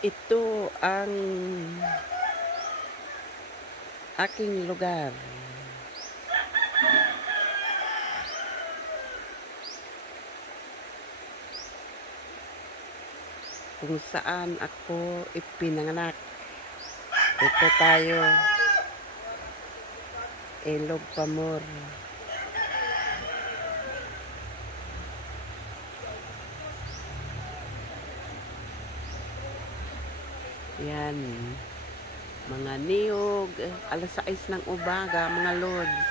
Ito ang aking lugar. Kung saan ako ipinanganak. Ito tayo, Ilog Pamor. Yan, mga niyog, alas 6 ng umaga, mga lods.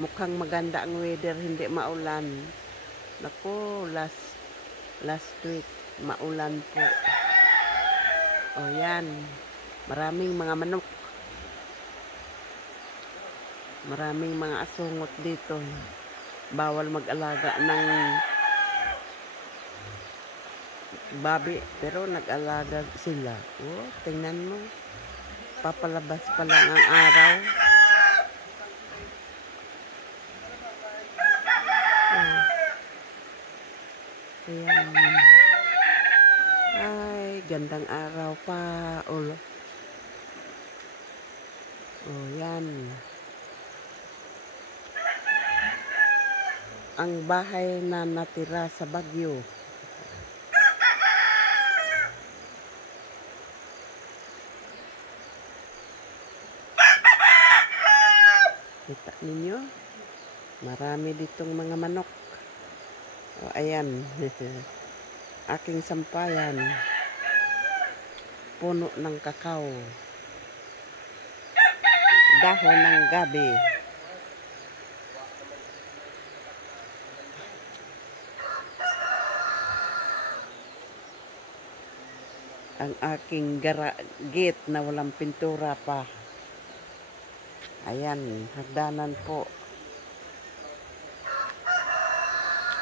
Mukhang maganda ang weather, hindi maulan. Naku, last week, maulan po. O yan, maraming mga manok. Maraming mga asungot dito. Bawal mag-alaga ng babi, pero nag-alaga sila. Oh, tingnan mo. Papalabas pa lang ang araw. Oh. Ayan. Ay, gandang araw pa. Oh, oh yan. Ang bahay na natira sa Bagyo. Kita ninyo? Marami ditong mga manok. O, ayan. Aking sampayan. Puno ng kakao. Dahon ng gabi. Ang aking gate na walang pintura pa. Ayan, hagdanan po.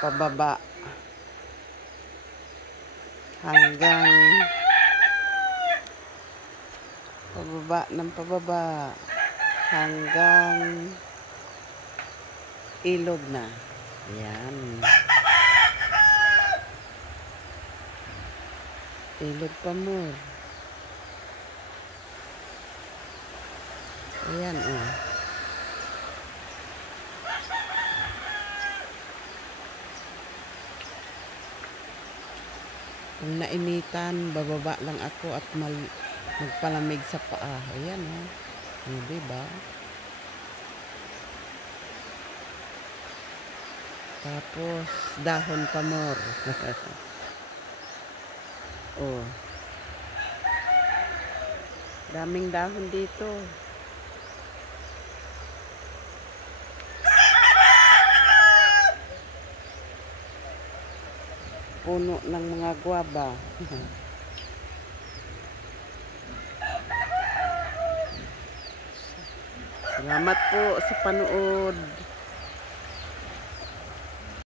Pababa. Hanggang pababa ng pababa. Hanggang ilog na. Ayan. Ilog Pamor. Ayan, oh. Kung nainitan, bababa lang ako at magpalamig sa paa. Ayan, oh. Diba? Tapos, dahon Pamor. Oh. Daming dahon dito. Puno ng mga guwaba. Salamat po sa panood.